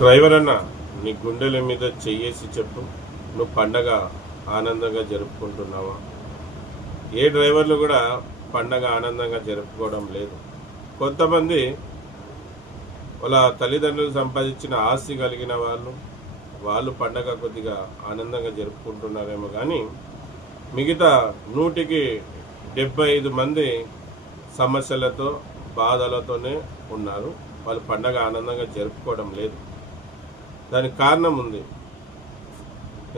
Driver అన్న, నీ గుండెల మీద చెయ్యేసి చెప్పు, నువ్వు పండగ ఆనందంగా జరుపుకుంటున్నావా? ఏ డ్రైవర్లు కూడా పండగ ఆనందంగా జరుపుకోవడం లేదు. కొంతమంది వాళ్ళ తల్లిదండ్రులు సంపాదించిన ఆస్తి కలిగిన వాళ్ళు పండగ కొద్దిగా ఆనందంగా జరుపుకుంటున్నారేమో కానీ మిగతా 100కి 75 మంది సమస్యలతో బాధలతోనే ఉన్నారు. వాళ్ళు పండగ ఆనందంగా జరుపుకోవడం లేదు. దానికి కారణం ఉంది.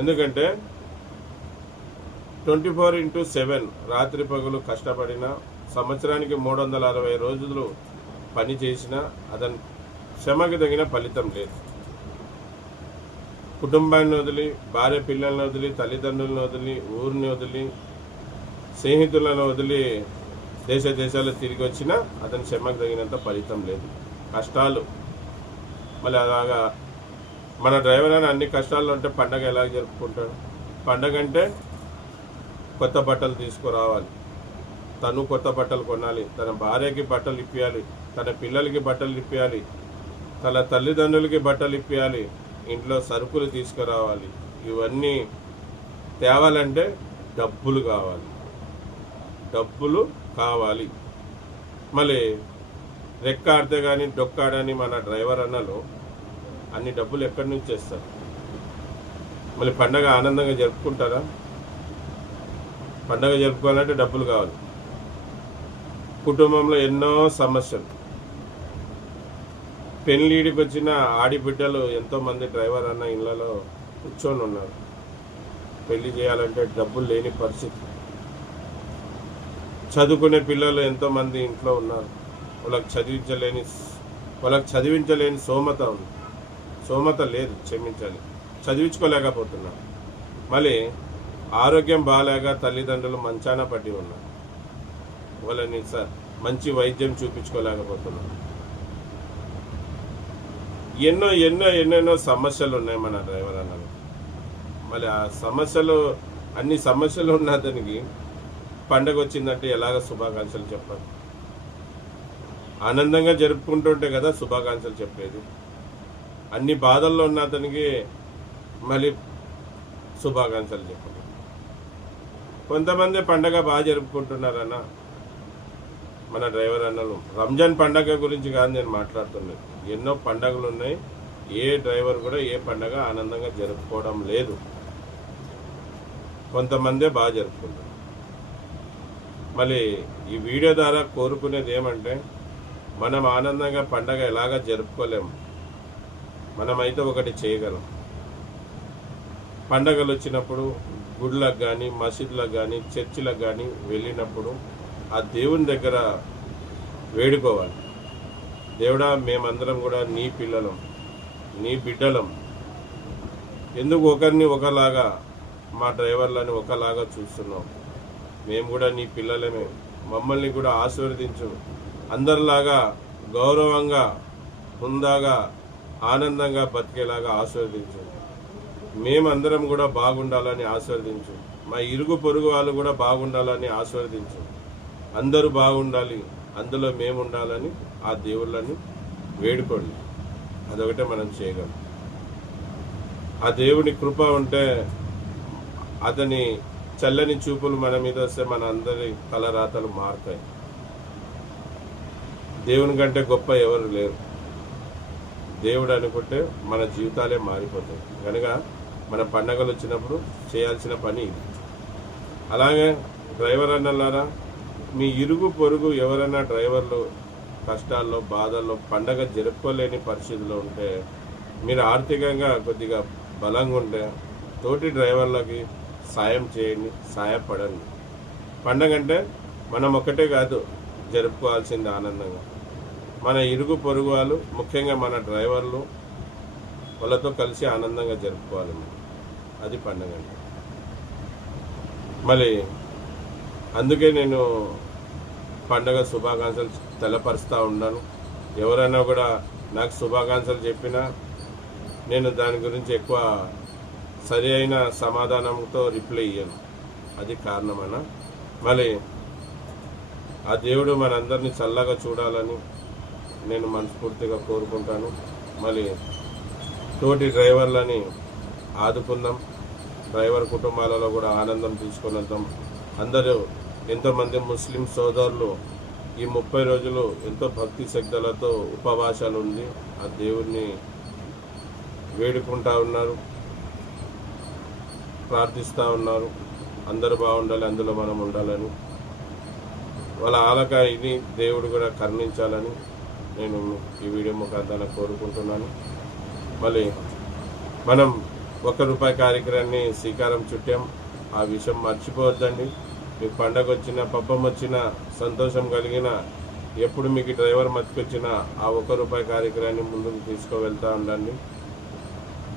ఎందుకంటే 24/7 రాత్రి పగలు కష్టపడిన, సంవత్సరానికి 360 రోజులు పని చేసినా అతని శ్రమకి తగిన ఫలితం లేదు. కుటుంబాన్ని వదిలి, భార్య పిల్లల్ని వదిలి, తల్లిదండ్రులను వదిలి, ఊరిని వదిలి, స్నేహితులను వదిలి దేశాలు తిరిగి వచ్చినా అతని శ్రమకు తగినంత ఫలితం లేదు. కష్టాలు. మళ్ళీ అలాగా మన డ్రైవర్ అని అన్ని కష్టాల్లో ఉంటే పండగ ఎలా జరుపుకుంటాడు? పండగ అంటే కొత్త బట్టలు తీసుకురావాలి, తను కొత్త బట్టలు కొనాలి, తన భార్యకి బట్టలు ఇప్పించాలి, తన పిల్లలకి బట్టలు ఇప్పించాలి, తన తల్లిదండ్రులకి బట్టలు ఇప్పించాలి, ఇంట్లో సరుకులు తీసుకురావాలి. ఇవన్నీ తేవాలంటే డబ్బులు కావాలి. మళ్ళీ రెక్కాడితే కానీ డొక్కాడని మన డ్రైవర్ అన్నలు అన్ని డబ్బులు ఎక్కడి నుంచి చేస్తారు? మళ్ళీ పండగ ఆనందంగా జరుపుకుంటారా? పండగ జరుపుకోవాలంటే డబ్బులు కావాలి. కుటుంబంలో ఎన్నో సమస్యలు. పెళ్ళిడికి వచ్చిన ఆడిబిడ్డలు ఎంతోమంది డ్రైవర్ అన్న ఇళ్లలో కూర్చొని ఉన్నారు. పెళ్లి చేయాలంటే డబ్బులు లేని పరిస్థితి. చదువుకునే పిల్లలు ఎంతోమంది ఇంట్లో ఉన్నారు. వాళ్ళకి చదివించలేని స్తోమత ఉంది. స్తోమత లేదు, క్షమించాలి, చదివించుకోలేకపోతున్నారు. మళ్ళీ ఆరోగ్యం బాగాలేక తల్లిదండ్రులు మంచాన పట్టి ఉన్నారు. వాళ్ళని మంచి వైద్యం చూపించుకోలేకపోతున్నారు. ఎన్నెన్నో సమస్యలు ఉన్నాయి మన డ్రైవర్ అన్నది. మళ్ళీ ఆ అన్ని సమస్యలు ఉన్న అతనికి పండగ వచ్చిందంటే ఎలాగ శుభాకాంక్షలు చెప్పాలి? ఆనందంగా జరుపుకుంటుంటే కదా శుభాకాంక్షలు చెప్పేది. అన్ని బాధల్లో ఉన్న అతనికి మళ్ళీ శుభాకాంక్షలు చెప్పాలి. కొంతమంది పండగ బాగా జరుపుకుంటున్నారన్న మన డ్రైవర్ అన్నలు. రంజాన్ పండగ గురించి కాదు నేను మాట్లాడుతున్నాను. ఎన్నో పండగలు ఉన్నాయి. ఏ డ్రైవర్ కూడా ఏ పండగ ఆనందంగా జరుపుకోవడం లేదు. కొంతమందే బాగా జరుపుకుంటారు. మళ్ళీ ఈ వీడియో ద్వారా కోరుకునేది ఏమంటే, మనం ఆనందంగా పండగ ఎలాగ జరుపుకోలేము. మనమైతే ఒకటి చేయగలం. పండగలు వచ్చినప్పుడు గుళ్ళకు కానీ, మసీదులకు కానీ, చర్చిలకు కానీ వెళ్ళినప్పుడు ఆ దేవుని దగ్గర వేడుకోవాలి. దేవుడా, మేమందరం కూడా నీ పిల్లలం, నీ బిడ్డలం. ఎందుకు ఒకరిని ఒకలాగా, మా డ్రైవర్లని ఒకలాగా చూస్తున్నాం? మేము కూడా నీ పిల్లలమే. మమ్మల్ని కూడా ఆశీర్వదించు. అందరిలాగా గౌరవంగా, హుందాగా, ఆనందంగా బతికేలాగా ఆశీర్వదించు. మేమందరం కూడా బాగుండాలని ఆశీర్వదించు. మా ఇరుగు పొరుగు వాళ్ళు కూడా బాగుండాలని ఆశీర్వదించు. అందరూ బాగుండాలి, అందులో మేము ఉండాలని ఆ దేవుళ్ళని వేడుకోండి. అదొకటే మనం చేయగలం. ఆ దేవుని కృప ఉంటే, అతని చల్లని చూపులు మన మీద వస్తే మన అందరి తలరాతలు మారుతాయి. దేవుని కంటే గొప్ప ఎవరు లేరు. దేవుడు అనుకుంటే మన జీవితాలే మారిపోతాయి. కనుక మన పండగలు వచ్చినప్పుడు చేయాల్సిన పని ఇది. అలాగే డ్రైవర్ అన్నలారా, మీ ఇరుగు పొరుగు ఎవరైనా డ్రైవర్లు కష్టాల్లో, బాధల్లో, పండగ జరుపుకోలేని పరిస్థితిలో ఉంటే, మీరు ఆర్థికంగా కొద్దిగా బలంగా ఉంటే తోటి డ్రైవర్లకి సాయం చేయండి, సాయపడండి. పండగ అంటే మనం ఒక్కటే కాదు జరుపుకోవాల్సింది ఆనందంగా. మన ఇరుగు పొరుగు వాళ్ళు, ముఖ్యంగా మన డ్రైవర్లు, వాళ్ళతో కలిసి ఆనందంగా జరుపుకోవాలి. అది పండగ అంటే. మళ్ళీ అందుకే నేను పండగ శుభాకాంక్షలు తెలపరుస్తూ ఉన్నాను. ఎవరైనా కూడా నాకు శుభాకాంక్షలు చెప్పినా నేను దాని గురించి ఎక్కువ సరి అయిన సమాధానంతో రిప్లై ఇయ్యను. అది కారణమన్నా. మళ్ళీ ఆ దేవుడు మనందరినీ చల్లగా చూడాలని నేను మనస్ఫూర్తిగా కోరుకుంటాను. మళ్ళీ తోటి డ్రైవర్లని ఆదుకుందాం. డ్రైవర్ కుటుంబాలలో కూడా ఆనందం తీసుకునేద్దాం. అందరూ ఎంతోమంది ముస్లిం సోదరులు ఈ 30 రోజులు ఎంతో భక్తి శ్రద్ధలతో ఉపవాసాలు ఉంది ఆ దేవుణ్ణి వేడుకుంటా ఉన్నారు, ప్రార్థిస్తూ ఉన్నారు. అందరూ బాగుండాలి, అందులో మనం ఉండాలని, వాళ్ళ ఆలకాయిని దేవుడు కూడా కరుణించాలని నేను ఈ వీడియో ముఖాంతరం కోరుకుంటున్నాను. మళ్ళీ మనం ₹1 కార్యక్రమాన్ని శ్రీకారం చుట్టాం. ఆ విషయం మర్చిపోవద్దండి. మీకు పండగ వచ్చినా, పబ్బం వచ్చినా, సంతోషం కలిగిన, ఎప్పుడు మీకు డ్రైవర్ మతికొచ్చినా ఆ ₹1 కార్యక్రమాన్ని ముందుకు తీసుకువెళ్తూ ఉండండి.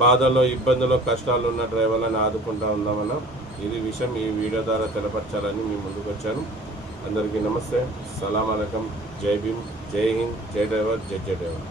బాధలో, ఇబ్బందులో, కష్టాలు ఉన్న డ్రైవర్లను ఆదుకుంటూ ఉందామన్నా ఇది విషయం ఈ వీడియో ద్వారా తెలపరచాలని మీ ముందుకు వచ్చాను. అందరికీ నమస్తే, సలాం అలైకుం, జై భీమ్, జై హింద్, జై డ్రైవర్, జై జై డ్రైవర్.